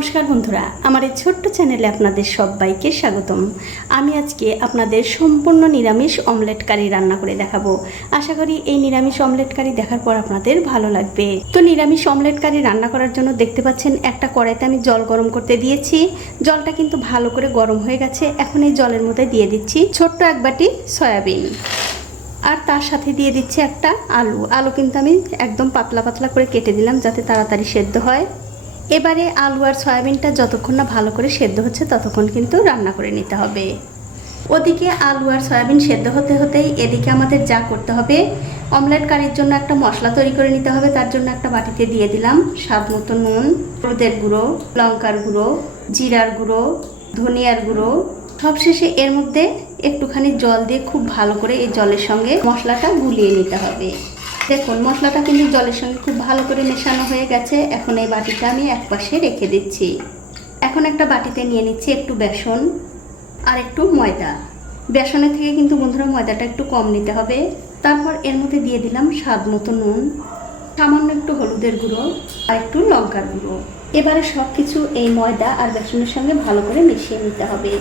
নমস্কার বন্ধুরা, আমার এই ছোট্ট চ্যানেলে আপনাদের সবাইকে স্বাগতম। আমি আজকে আপনাদের সম্পূর্ণ নিরামিষ অমলেট কারি রান্না করে দেখাবো। আশা করি এই নিরামিষ অমলেট কারি দেখার পর আপনাদের ভালো লাগবে। তো নিরামিষ অমলেট কারি রান্না করার জন্য দেখতে পাচ্ছেন একটা কড়াইতে আমি জল গরম করতে দিয়েছি। জলটা কিন্তু ভালো করে গরম হয়ে গেছে। এখন এই জলের মধ্যে দিয়ে দিচ্ছি ছোট্ট এক বাটি সয়াবিন, আর তার সাথে দিয়ে দিচ্ছি একটা আলু কিন্তু আমি একদম পাতলা পাতলা করে কেটে দিলাম যাতে তাড়াতাড়ি সেদ্ধ হয়। এবারে আলু আর সয়াবিনটা যতক্ষণ না ভালো করে সেদ্ধ হচ্ছে ততক্ষণ কিন্তু রান্না করে নিতে হবে। ওদিকে আলু আর সয়াবিন সেদ্ধ হতে হতেই এদিকে আমাদের যা করতে হবে, অমলেট কারির জন্য একটা মশলা তৈরি করে নিতে হবে। তার জন্য একটা বাটিতে দিয়ে দিলাম স্বাদ মতো নুন, হলুদের গুঁড়ো, লঙ্কার গুঁড়ো, জিরার গুঁড়ো, ধনিয়ার গুঁড়ো। সবশেষে এর মধ্যে একটুখানি জল দিয়ে খুব ভালো করে এই জলের সঙ্গে মশলাটা গুলিয়ে নিতে হবে। দেখুন মশলাটা কিন্তু জলের সঙ্গে খুব ভালো করে মেশানো হয়ে গেছে। এখন এই বাটিটা আমি একপাশে রেখে দিচ্ছি। এখন একটা বাটিতে নিয়ে নিচ্ছি একটু বেসন আর একটু ময়দা। বেসনের থেকে কিন্তু বন্ধুরা ময়দাটা একটু কম নিতে হবে। তারপর এর মধ্যে দিয়ে দিলাম স্বাদ মতো নুন, সামান্য একটু হলুদের গুঁড়ো আর একটু লঙ্কার গুঁড়ো। এবারে সব কিছু এই ময়দা আর বেসনের সঙ্গে ভালো করে মিশিয়ে নিতে হবে।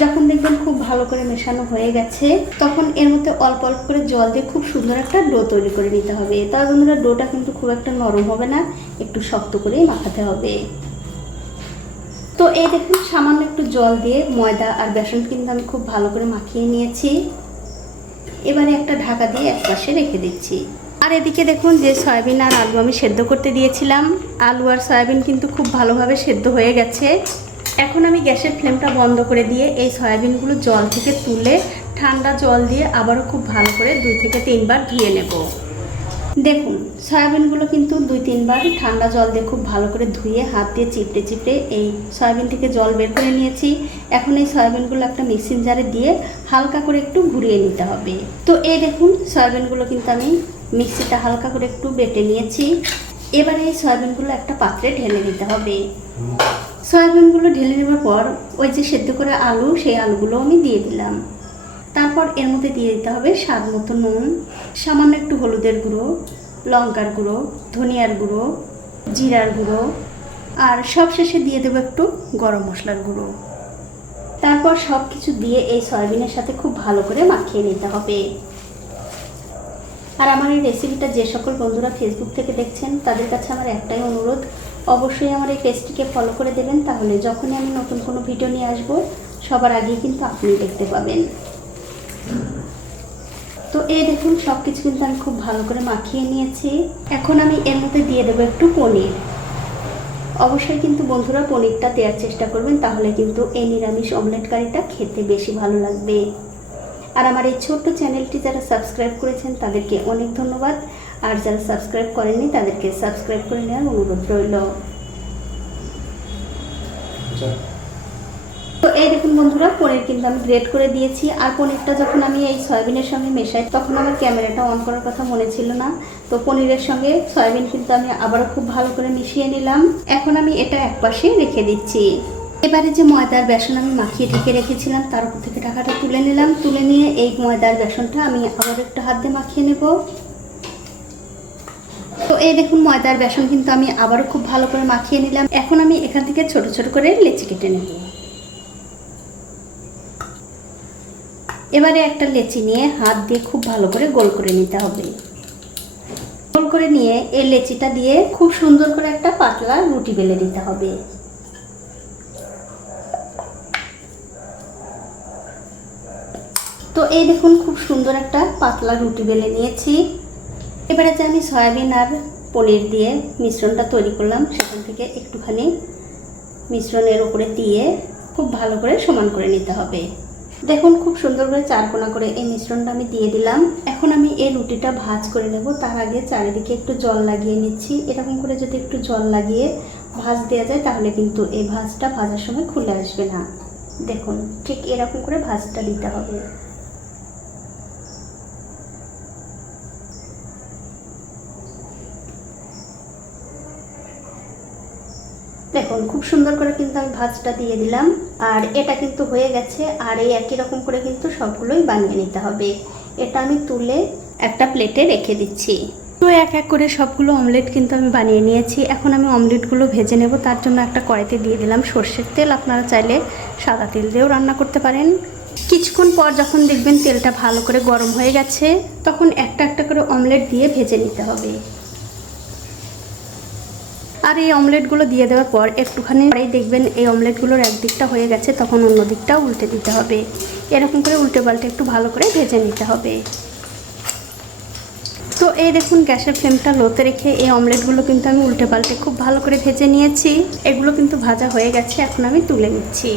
যখন দেখবেন খুব ভালো করে মেশানো হয়ে গেছে তখন এর মধ্যে অল্প অল্প করে জল দিয়ে খুব সুন্দর একটা ডো তৈরি করে নিতে হবে। তার বন্ধুরা ডোটা কিন্তু খুব একটা নরম হবে না, একটু শক্ত করেই মাখাতে হবে। তো এই দেখুন সামান্য একটু জল দিয়ে ময়দা আর বেসন কিন্তু আমি খুব ভালো করে মাখিয়ে নিয়েছি। এবারে একটা ঢাকা দিয়ে একপাশে রেখে দিচ্ছি। আর এদিকে দেখুন যে সয়াবিন আর আলু আমি সেদ্ধ করতে দিয়েছিলাম, আলু আর সয়াবিন কিন্তু খুব ভালোভাবে সেদ্ধ হয়ে গেছে। এখন আমি গ্যাসের ফ্লেমটা বন্ধ করে দিয়ে এই সয়াবিনগুলো জল থেকে তুলে ঠান্ডা জল দিয়ে আবারও খুব ভালো করে 2 থেকে 3 বার ধুয়ে নেব। দেখুন সয়াবিনগুলো কিন্তু 2-3 বার ঠান্ডা জল দিয়ে খুব ভালো করে ধুয়ে হাত দিয়ে চিপড়ে চিপড়ে এই সয়াবিন থেকে জল বের করে নিয়েছি। এখন এই সয়াবিনগুলো একটা মিক্সিং জারে দিয়ে হালকা করে একটু ঘুরিয়ে নিতে হবে। তো এই দেখুন সয়াবিনগুলো কিন্তু আমি মিক্সিতে হালকা করে একটু বেটে নিয়েছি। এবারে এই সয়াবিনগুলো একটা পাত্রে ঢেলে নিতে হবে। সয়াবিনগুলো ঢেলে নেওয়ার পর ওই যে সেদ্ধ করে আলু, সেই আলুগুলো আমি দিয়ে দিলাম। তারপর এর মধ্যে দিয়ে দিতে হবে স্বাদ মতো নুন, সামান্য একটু হলুদের গুঁড়ো, লঙ্কার গুঁড়ো, ধনিয়ার গুঁড়ো, জিরার গুঁড়ো, আর সবশেষে দিয়ে দেবো একটু গরম মশলার গুঁড়ো। তারপর সব কিছু দিয়ে এই সয়াবিনের সাথে খুব ভালো করে মাখিয়ে নিতে হবে। আর আমার এই রেসিপিটা যে সকল বন্ধুরা ফেসবুক থেকে দেখছেন তাদের কাছে আমার একটাই অনুরোধ, অবশ্যই আমার এই পেজটিকে ফলো করে দেবেন। তাহলে যখনই আমি নতুন কোনো ভিডিও নিয়ে আসব সবার আগেই কিন্তু আপনি দেখতে পাবেন। তো এই দেখুন সব কিছু কিন্তু আমি খুব ভালো করে মাখিয়ে নিয়েছি। এখন আমি এর মধ্যে দিয়ে দেবো একটু পনির। অবশ্যই কিন্তু বন্ধুরা পনিরটা দেওয়ার চেষ্টা করবেন, তাহলে কিন্তু এই নিরামিষ অমলেট কারিটা খেতে বেশি ভালো লাগবে। আর আমার এই ছোট্ট চ্যানেলটি যারা সাবস্ক্রাইব করেছেন তাদেরকে অনেক ধন্যবাদ, আর যারা সাবস্ক্রাইব করেননি তাদেরকে সাবস্ক্রাইব করে নেওয়ার অনুরোধ রইল। তো এই দেখুন বন্ধুরা পনির কিন্তু আমি গ্রেট করে দিয়েছি। আর পনিরটা যখন আমি এই সয়াবিনের সঙ্গে মেশাই তখন আমার ক্যামেরাটা অন করার কথা মনে ছিল না। তো পনিরের সঙ্গে সয়াবিন কিন্তু আমি আবারও খুব ভালো করে মিশিয়ে নিলাম। এখন আমি এটা একপাশে রেখে দিচ্ছি। এবারে যে ময়দার বেসন আমি মাখিয়ে ঢেকে রেখেছিলাম তার উপর থেকে ঢাকাটা তুলে নিলাম। তুলে নিয়ে এই ময়দার বেসনটা আমি আবার একটু হাত দিয়ে মাখিয়ে নেব। তো এই দেখুন ময়দার বেসন কিন্তু আমি আবারও খুব ভালো করে মাখিয়ে নিলাম। এখন আমি এখান থেকে ছোট ছোট করে লেচি কেটে নেব। এবারে একটা লেচি নিয়ে হাত দিয়ে খুব ভালো করে গোল করে নিতে হবে। গোল করে নিয়ে এই লেচিটা দিয়ে খুব সুন্দর করে একটা পাতলা রুটি বেলে নিতে হবে। তো এই দেখুন খুব সুন্দর একটা পাতলা রুটি বেলে নিয়েছি। এবারে যে আমি সয়াবিন আর পনির দিয়ে মিশ্রণটা তৈরি করলাম সেখান থেকে একটুখানি মিশ্রণের উপরে দিয়ে খুব ভালো করে সমান করে নিতে হবে। দেখুন খুব সুন্দর করে 4 কোণা করে এই মিশ্রণটা আমি দিয়ে দিলাম। এখন আমি এই রুটিটা ভাঁজ করে নেব। তার আগে চারিদিকে একটু জল লাগিয়ে নিচ্ছি। এরকম করে যদি একটু জল লাগিয়ে ভাঁজ দেওয়া যায় তাহলে কিন্তু এই ভাঁজটা ভাজার সময় খুলে আসবে না। দেখুন ঠিক এরকম করে ভাঁজটা দিতে হবে। দেখুন খুব সুন্দর করে কিন্তু আমি ভাঁজটা দিয়ে দিলাম। আর এটা কিন্তু হয়ে গেছে। আর এই একই রকম করে কিন্তু সবগুলোই বানিয়ে নিতে হবে। এটা আমি তুলে একটা প্লেটে রেখে দিচ্ছি। তো তো এক এক করে সবগুলো অমলেট কিন্তু আমি বানিয়ে নিয়েছি। এখন আমি অমলেটগুলো ভেজে নেব। তার জন্য একটা কড়াইতে দিয়ে দিলাম সর্ষের তেল। আপনারা চাইলে সাদা তেল দিয়েও রান্না করতে পারেন। কিছুক্ষণ পর যখন দেখবেন তেলটা ভালো করে গরম হয়ে গেছে, তখন একটা একটা করে অমলেট দিয়ে ভেজে নিতে হবে। আর এই অমলেটগুলো দিয়ে দেওয়ার পর একটুখানি পরেই দেখবেন এই অমলেটগুলোর একদিকটা হয়ে গেছে, তখন অন্য দিকটাও উল্টে দিতে হবে। এরকম করে উল্টে পাল্টে একটু ভালো করে ভেজে নিতে হবে। তো এই দেখুন গ্যাসের ফ্লেমটা লোতে রেখে এই অমলেটগুলো কিন্তু আমি উল্টে পাল্টে খুব ভালো করে ভেজে নিয়েছি। এগুলো কিন্তু ভাজা হয়ে গেছে, এখন আমি তুলে নিচ্ছি।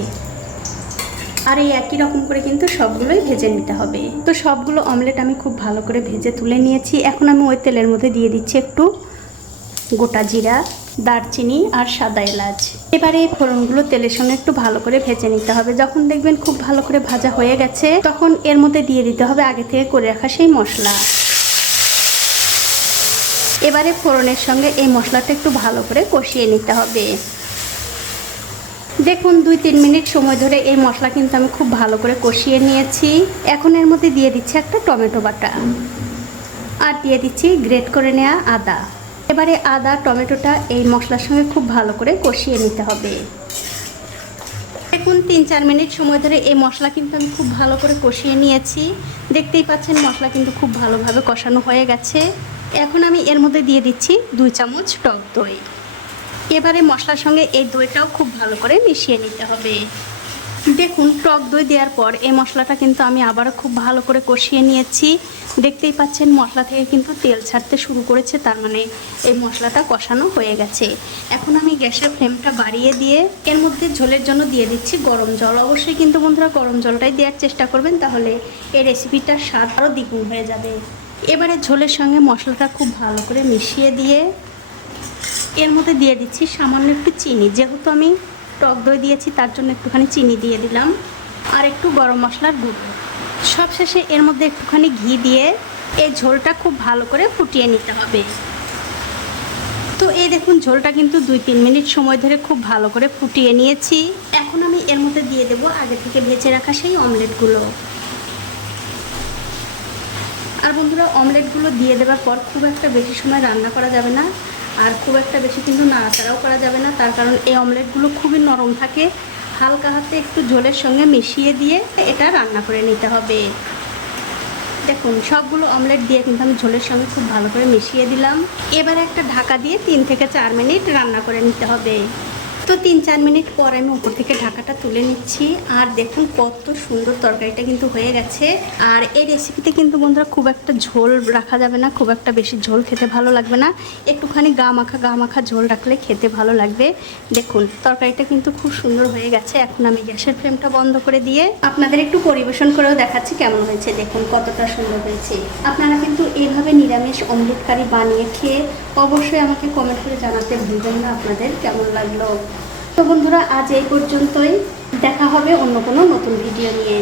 আর এই একই রকম করে কিন্তু সবগুলোই ভেজে নিতে হবে। তো সবগুলো অমলেট আমি খুব ভালো করে ভেজে তুলে নিয়েছি। এখন আমি ওই তেলের মধ্যে দিয়ে দিচ্ছি একটু গোটা জিরা, দারচিনি আর সাদা এলাচ। এবারে এই ফোড়নগুলো তেলের সঙ্গে একটু ভালো করে ভেজে নিতে হবে। যখন দেখবেন খুব ভালো করে ভাজা হয়ে গেছে, তখন এর মধ্যে দিয়ে দিতে হবে আগে থেকে করে রাখা সেই মশলা। এবারে ফোড়নের সঙ্গে এই মশলাটা একটু ভালো করে কষিয়ে নিতে হবে। দেখুন 2-3 মিনিট সময় ধরে এই মশলা কিন্তু আমি খুব ভালো করে কষিয়ে নিয়েছি। এখন এর মধ্যে দিয়ে দিচ্ছি একটা টমেটো বাটা আর দিয়ে দিচ্ছি গ্রেট করে নেওয়া আদা। এবারে আদা টমেটোটা এই মশলার সঙ্গে খুব ভালো করে কষিয়ে নিতে হবে। দেখুন 3-4 মিনিট সময় ধরে এই মশলা কিন্তু আমি খুব ভালো করে কষিয়ে নিয়েছি। দেখতেই পাচ্ছেন মশলা কিন্তু খুব ভালোভাবে কষানো হয়ে গেছে। এখন আমি এর মধ্যে দিয়ে দিচ্ছি 2 চামচ টক দই। এবারে মশলার সঙ্গে এই দইটাও খুব ভালো করে মিশিয়ে নিতে হবে। দেখুন টক দই দেওয়ার পর এই মশলাটা কিন্তু আমি আবারও খুব ভালো করে কষিয়ে নিয়েছি। দেখতেই পাচ্ছেন মশলা থেকে কিন্তু তেল ছাড়তে শুরু করেছে, তার মানে এই মশলাটা কষানো হয়ে গেছে। এখন আমি গ্যাসের ফ্লেমটা বাড়িয়ে দিয়ে এর মধ্যে ঝোলের জন্য দিয়ে দিচ্ছি গরম জল। অবশ্যই কিন্তু বন্ধুরা গরম জলটাই দেওয়ার চেষ্টা করবেন, তাহলে এই রেসিপিটার স্বাদ আরও দ্বিগুণ হয়ে যাবে। এবারে ঝোলের সঙ্গে মশলাটা খুব ভালো করে মিশিয়ে দিয়ে এর মধ্যে দিয়ে দিচ্ছি সামান্য একটু চিনি। যেহেতু আমি টক দই দিয়েছি তার জন্য একটুখানি চিনি দিয়ে দিলাম, আর একটু গরম মশলার গুঁড়ো। সবশেষে এর মধ্যে একটুখানি ঘি দিয়ে এই ঝোলটা খুব ভালো করে ফুটিয়ে নিতে হবে। তো এই দেখুন ঝোলটা কিন্তু 2-3 মিনিট সময় ধরে খুব ভালো করে ফুটিয়ে নিয়েছি। এখন আমি এর মধ্যে দিয়ে দেবো আগে থেকে ভেজে রাখা সেই অমলেটগুলো। আর বন্ধুরা অমলেটগুলো দিয়ে দেওয়ার পর খুব একটা বেশি সময় রান্না করা যাবে না, আর খুব একটা বেশি কিন্তু নাড়াচাড়াও করা যাবে না। তার কারণ এই অমলেটগুলো খুবই নরম থাকে। হালকা হাতে একটু ঝোলের সঙ্গে মিশিয়ে দিয়ে এটা রান্না করে নিতে হবে। দেখুন সবগুলো অমলেট দিয়ে কিন্তু আমি ঝোলের সঙ্গে খুব ভালো করে মিশিয়ে দিলাম। এবারে একটা ঢাকা দিয়ে 3 থেকে 4 মিনিট রান্না করে নিতে হবে। তো 3-4 মিনিট পর আমি উপর থেকে ঢাকাটা তুলে নিচ্ছি। আর দেখুন কত সুন্দর তরকারিটা কিন্তু হয়ে গেছে। আর এই রেসিপিতে কিন্তু বন্ধুরা খুব একটা ঝোল রাখা যাবে না, খুব একটা বেশি ঝোল খেতে ভালো লাগবে না। একটুখানি গা মাখা ঝোল রাখলে খেতে ভালো লাগবে। দেখুন তরকারিটা কিন্তু খুব সুন্দর হয়ে গেছে। এখন আমি গ্যাসের ফ্লেমটা বন্ধ করে দিয়ে আপনাদের একটু পরিবেশন করেও দেখাচ্ছি কেমন হয়েছে। দেখুন কতটা সুন্দর হয়েছে। আপনারা কিন্তু এইভাবে নিরামিষ অমলেট কারি বানিয়ে খেয়ে অবশ্যই আমাকে কমেন্ট করে জানাতে ভুলবেন না আপনাদের কেমন লাগলো। তো বন্ধুরা আজ এই পর্যন্তই, দেখা হবে অন্য কোনো নতুন ভিডিও নিয়ে।